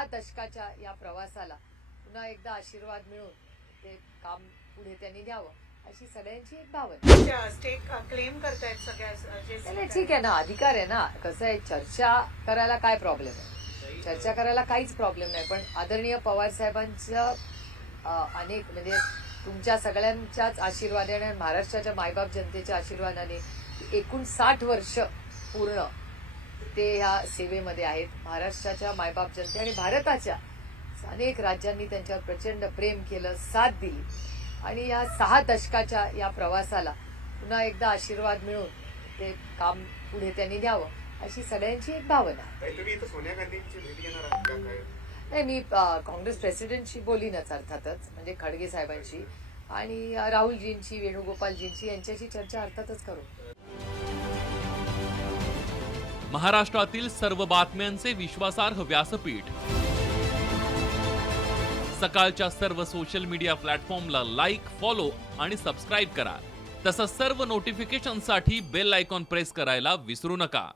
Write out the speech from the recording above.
6 दशकाच्या या प्रवासाला पुन्हा एकदा आशीर्वाद मिळून ते काम पुढे त्यांनी न्यावं अशी सगळ्यांची एक भावना. स्टेक क्लेम करतायत सगळ्या नाही, ठीक आहे ना, अधिकार आहे ना. कसं आहे, चर्चा करायला काय प्रॉब्लेम आहे? चर्चा करायला काहीच प्रॉब्लेम नाही. पण आदरणीय पवार साहेबांचं अनेक म्हणजे तुमच्या सगळ्यांच्याच आशीर्वादाने आणि महाराष्ट्राच्या मायबाप जनतेच्या आशीर्वादाने एकूण 60 वर्ष पूर्ण ते ह्या सेवेमध्ये आहेत. महाराष्ट्राच्या मायबाप जनते आणि भारताच्या अनेक राज्यांनी त्यांच्यावर प्रचंड प्रेम केलं, साथ दिली आणि या 6 दशकाच्या या प्रवासाला पुन्हा एकदा आशीर्वाद मिळून ते काम पुढे त्यांनी न्यावं अशी सगळ्यांची एक भावना आहे. तुम्ही इथं सोनिया गांधींची भेट घेणार आहात का काय? नाही, मी काँग्रेस प्रेसिडेंटशी बोलीनच अर्थातच, म्हणजे खडगे साहेबांशी आणि राहुलजींची, वेणुगोपालजींची यांच्याशी चर्चा अर्थातच करू. महाराष्ट्रातील सर्व बातम्यांचे विश्वासार्ह व्यासपीठ, सकाळच्या सर्व सोशल मीडिया प्लॅटफॉर्मला लाईक, फॉलो आणि सबस्क्राईब करा. तसंच सर्व नोटिफिकेशनसाठी बेल आयकॉन प्रेस करायला विसरू नका.